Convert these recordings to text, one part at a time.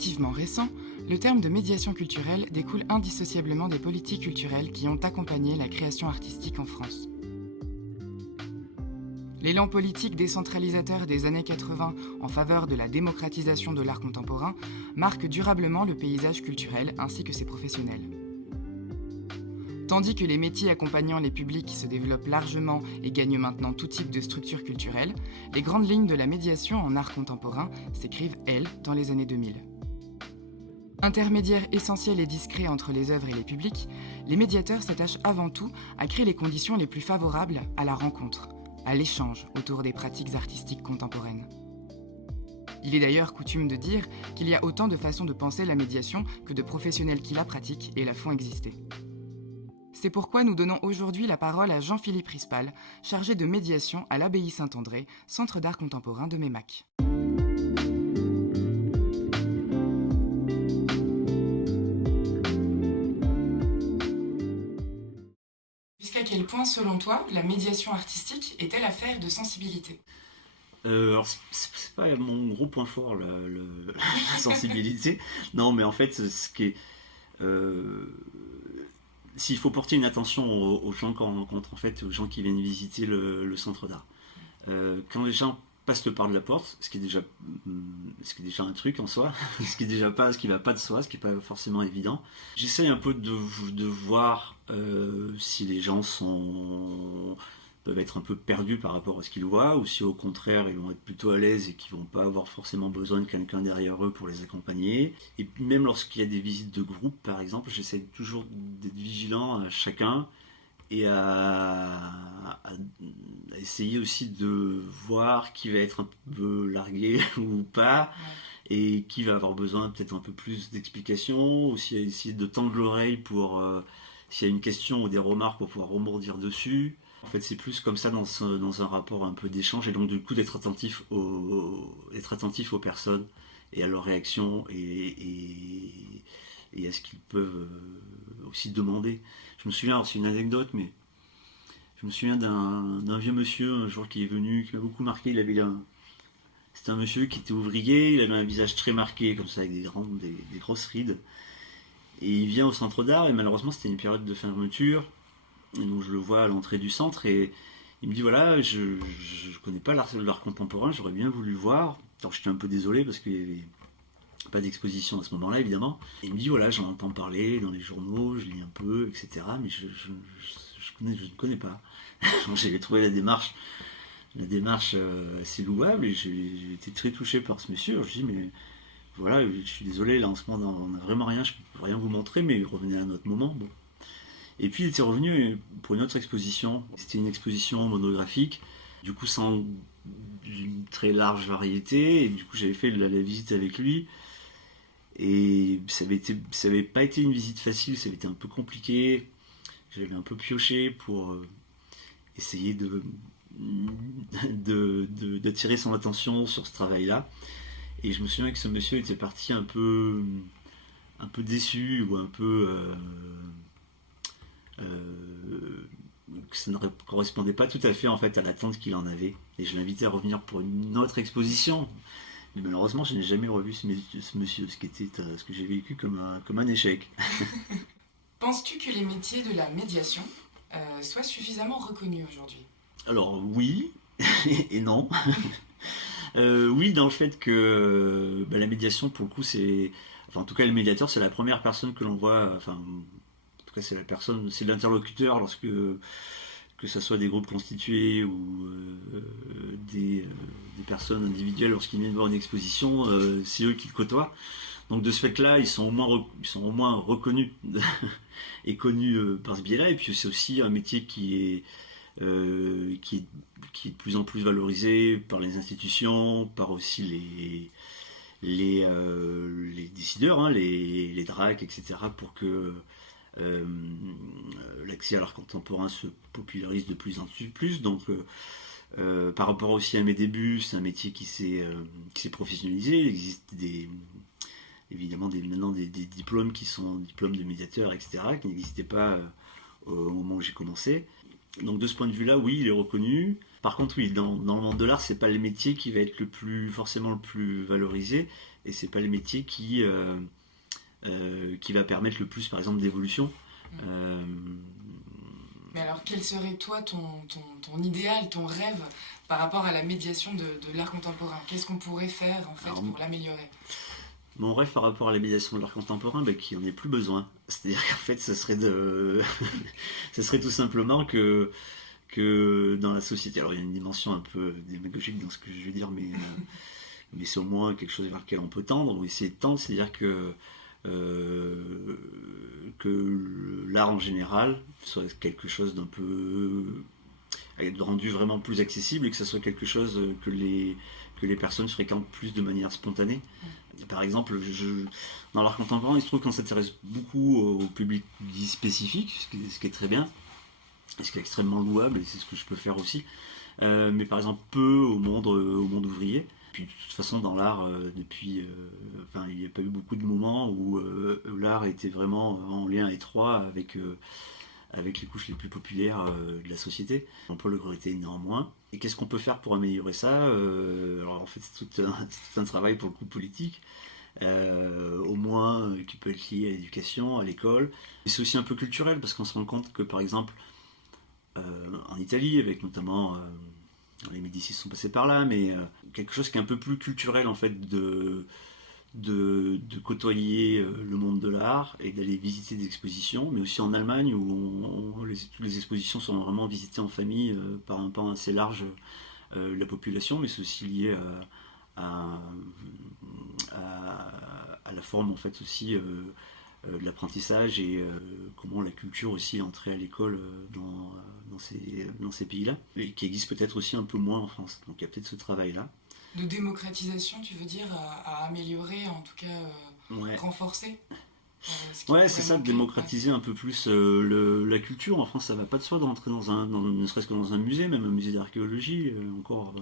Relativement récent, le terme de médiation culturelle découle indissociablement des politiques culturelles qui ont accompagné la création artistique en France. L'élan politique décentralisateur des années 80 en faveur de la démocratisation de l'art contemporain marque durablement le paysage culturel ainsi que ses professionnels. Tandis que les métiers accompagnant les publics se développent largement et gagnent maintenant tout type de structures culturelles, les grandes lignes de la médiation en art contemporain s'écrivent, elles, dans les années 2000. Intermédiaires essentiels et discrets entre les œuvres et les publics, les médiateurs s'attachent avant tout à créer les conditions les plus favorables à la rencontre, à l'échange autour des pratiques artistiques contemporaines. Il est d'ailleurs coutume de dire qu'il y a autant de façons de penser la médiation que de professionnels qui la pratiquent et la font exister. C'est pourquoi nous donnons aujourd'hui la parole à Jean-Philippe Rispal, chargé de médiation à l'Abbaye Saint-André, Centre d'art contemporain de Meymac. Jusqu'à quel point, selon toi, la médiation artistique est-elle affaire de sensibilité ? Alors, c'est pas mon gros point fort, la sensibilité. Non, mais en fait, ce qui est... s'il faut porter une attention aux gens qu'on rencontre, en fait, aux gens qui viennent visiter le centre d'art. Quand les gens passent le pas de la porte, ce qui est déjà un truc en soi, ce qui va pas de soi, ce qui est pas forcément évident. J'essaye un peu de voir si les gens peuvent être un peu perdus par rapport à ce qu'ils voient, ou si au contraire ils vont être plutôt à l'aise et qu'ils vont pas avoir forcément besoin de quelqu'un derrière eux pour les accompagner. Et puis même lorsqu'il y a des visites de groupe par exemple, j'essaie toujours d'être vigilant à chacun et à essayer aussi de voir qui va être un peu largué ou pas, et qui va avoir besoin peut-être un peu plus d'explications, ou si essayer de tendre l'oreille pour s'il y a une question ou des remarques pour pouvoir rebondir dessus. En fait, c'est plus comme ça dans un rapport un peu d'échange, et donc du coup d'être attentif aux personnes et à leurs réactions et à ce qu'ils peuvent aussi demander. Je me souviens, alors c'est une anecdote, mais je me souviens d'un vieux monsieur un jour qui est venu, qui m'a beaucoup marqué. C'était un monsieur qui était ouvrier, il avait un visage très marqué, comme ça, avec des grosses rides. Et il vient au centre d'art, et malheureusement c'était une période de fermeture. Et donc je le vois à l'entrée du centre, et il me dit voilà, je connais pas l'art contemporain, j'aurais bien voulu voir. Alors j'étais un peu désolé parce qu'il y avait pas d'exposition à ce moment-là évidemment. Et il me dit voilà, j'en entends parler dans les journaux, je lis un peu, etc. Mais je ne connais pas. J'avais trouvé la démarche assez louable, et j'ai été très touché par ce monsieur. Alors, je dis mais voilà, je suis désolé, là en ce moment on n'a vraiment rien, je peux rien vous montrer, mais revenez à un autre moment. Bon. Et puis il était revenu pour une autre exposition. C'était une exposition monographique, du coup sans une très large variété. Et du coup j'avais fait la visite avec lui. Et ça avait pas été une visite facile, ça avait été un peu compliqué. J'avais un peu pioché pour essayer d'attirer son attention sur ce travail-là. Et je me souviens que ce monsieur était parti un peu déçu, ou un peu... que ça ne correspondait pas tout à fait en fait à l'attente qu'il en avait, et je l'invitais à revenir pour une autre exposition, mais malheureusement je n'ai jamais revu ce monsieur, ce que j'ai vécu comme un échec. Penses-tu que les métiers de la médiation soient suffisamment reconnus aujourd'hui ? Alors oui et non. Oui, dans le fait que la médiation pour le coup en tout cas le médiateur c'est la première personne que l'on voit, en tout cas, c'est l'interlocuteur que ce soit des groupes constitués ou des personnes individuelles lorsqu'ils viennent voir une exposition, c'est eux qui le côtoient. Donc de ce fait-là, ils sont au moins reconnus et connus par ce biais-là. Et puis c'est aussi un métier qui est de plus en plus valorisé par les institutions, par aussi les décideurs, hein, les DRAC, etc., pour que l'accès à l'art contemporain se popularise de plus en plus. Donc par rapport aussi à mes débuts, c'est un métier qui s'est professionnalisé. Il existe évidemment maintenant des diplômes qui sont diplômes de médiateur, etc., qui n'existaient pas au moment où j'ai commencé. Donc de ce point de vue-là, oui, il est reconnu. Par contre, oui, dans le monde de l'art, c'est pas le métier qui va être forcément le plus valorisé, et c'est pas le métier qui va permettre le plus, par exemple, d'évolution. Euh, Mais alors, quel serait toi ton idéal, ton rêve par rapport à la médiation de l'art contemporain? Qu'est-ce qu'on pourrait faire en fait alors, pour l'améliorer? mon rêve par rapport à la médiation de l'art contemporain, qu'il n'y en ait plus besoin. C'est-à-dire qu'en fait, ça serait ça serait tout simplement que dans la société, alors il y a une dimension un peu démagogique dans ce que je vais dire, mais c'est au moins quelque chose vers lequel on peut tendre, ou essayer de tendre, c'est-à-dire que l'art en général soit quelque chose d'un peu rendu vraiment plus accessible, et que ça soit quelque chose que les personnes fréquentent plus de manière spontanée. Par exemple, dans l'art contemporain, il se trouve qu'on s'intéresse beaucoup au public dit spécifique, ce qui est très bien, et ce qui est extrêmement louable, et c'est ce que je peux faire aussi. Mais par exemple, peu au monde ouvrier. Puis de toute façon, dans l'art, il n'y a pas eu beaucoup de moments où l'art était vraiment en lien étroit avec les couches les plus populaires de la société. On peut le regretter néanmoins. Et qu'est-ce qu'on peut faire pour améliorer ça? Alors en fait, c'est tout un travail pour le coup politique, au moins qui peut être lié à l'éducation, à l'école. Mais c'est aussi un peu culturel, parce qu'on se rend compte que par exemple, en Italie, avec notamment les Médicis sont passés par là, mais quelque chose qui est un peu plus culturel en fait de côtoyer le monde de l'art et d'aller visiter des expositions, mais aussi en Allemagne où toutes les expositions sont vraiment visitées en famille par un pan assez large de la population, mais c'est aussi lié à, à la forme en fait aussi de l'apprentissage, et comment la culture aussi est entrée à l'école dans ces pays-là, et qui existe peut-être aussi un peu moins en France. Donc il y a peut-être ce travail-là. De démocratisation, tu veux dire, à améliorer, en tout cas Ouais. renforcer Ouais, c'est ça, de démocratiser un peu plus la culture. En France, ça va pas de soi de rentrer ne serait-ce que dans un musée, même un musée d'archéologie. Encore,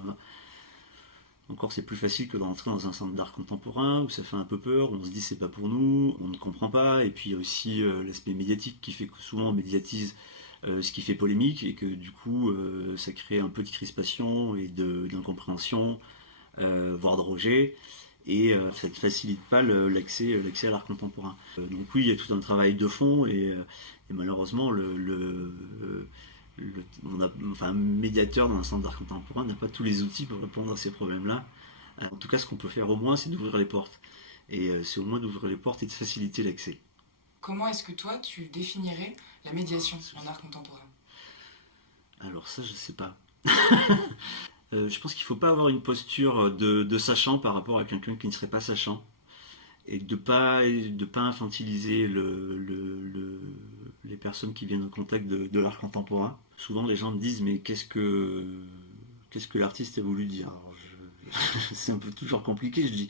c'est plus facile que de rentrer dans un centre d'art contemporain où ça fait un peu peur, on se dit c'est pas pour nous, on ne comprend pas. Et puis il y a aussi l'aspect médiatique qui fait que souvent on médiatise ce qui fait polémique, et que du coup ça crée un peu de crispation et d'incompréhension, voire de rejet. Et ça ne facilite pas l'accès à l'art contemporain. Donc oui, il y a tout un travail de fond, et malheureusement, un médiateur dans un centre d'art contemporain n'a pas tous les outils pour répondre à ces problèmes-là. En tout cas, ce qu'on peut faire au moins, c'est d'ouvrir les portes. Et c'est au moins d'ouvrir les portes et de faciliter l'accès. Comment est-ce que toi, tu définirais la médiation en art contemporain? Alors ça, je sais pas. Je pense qu'il ne faut pas avoir une posture de sachant par rapport à quelqu'un qui ne serait pas sachant, et de pas infantiliser les personnes qui viennent en contact de l'art contemporain. Souvent les gens me disent mais qu'est-ce que l'artiste a voulu dire? C'est un peu toujours compliqué. Je dis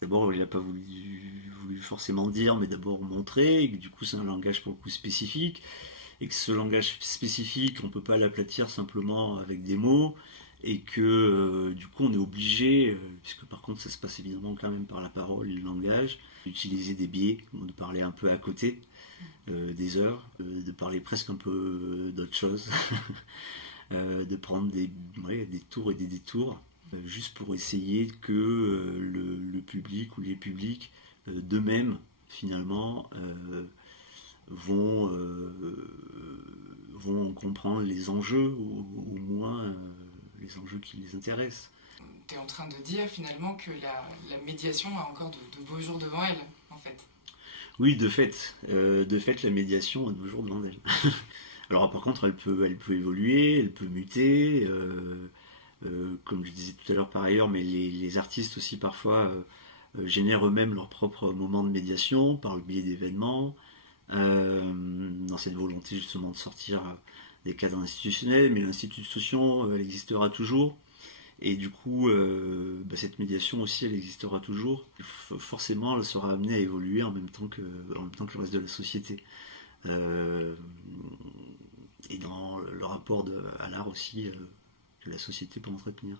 d'abord il n'a pas voulu forcément dire, mais d'abord montrer, et que du coup c'est un langage pour le coup spécifique, et que ce langage spécifique, on ne peut pas l'aplatir simplement avec des mots, et que du coup on est obligé, puisque par contre ça se passe évidemment quand même par la parole et le langage, d'utiliser des biais, de parler un peu à côté des œuvres, de parler presque un peu d'autre chose, de prendre des tours et des détours, juste pour essayer que le public ou les publics d'eux-mêmes finalement vont comprendre les enjeux, au moins les enjeux qui les intéressent. Tu es en train de dire finalement que la médiation a encore de beaux jours devant elle, en fait. Oui, de fait, la médiation a de beaux jours devant elle. Alors par contre, elle peut évoluer, elle peut muter, comme je disais tout à l'heure par ailleurs, mais les artistes aussi parfois génèrent eux-mêmes leur propre moment de médiation par le biais d'événements, dans cette volonté justement de sortir des cadres institutionnels, mais l'institution elle existera toujours, et du coup cette médiation aussi elle existera toujours. Forcément elle sera amenée à évoluer en même temps que le reste de la société, et dans le rapport à l'art aussi que la société peut entretenir.